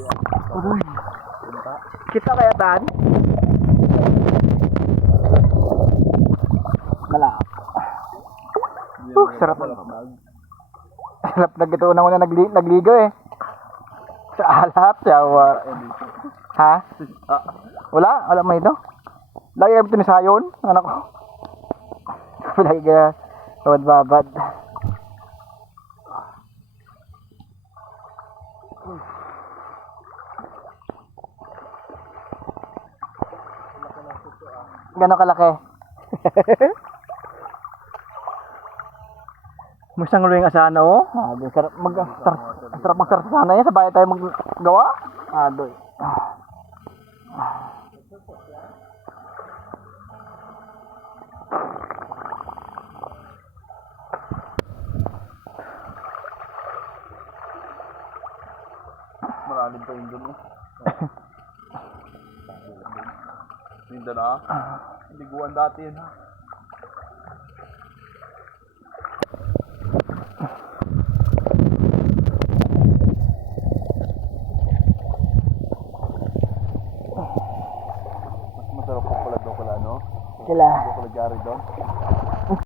Uy. Kita kaya tan? Malap. Sarap. Sarap na ito na muna nagligo eh. Sa alap, yawa. Ha? Wala? Wala mo ito? Lagi kami ito ni Sayon, anak ko. Lagi kaya babad-babad. Gano'ng kalaki? Musang luwing asana oh. Sarap magsarap sana yan. Sabay tayo maggawa. Adoy. Malalim pa yun dun, Hindi na. Liguan dati yun, ha? Mas masarap pa pala doon pala, no? Sila. Doon pala Jari doon.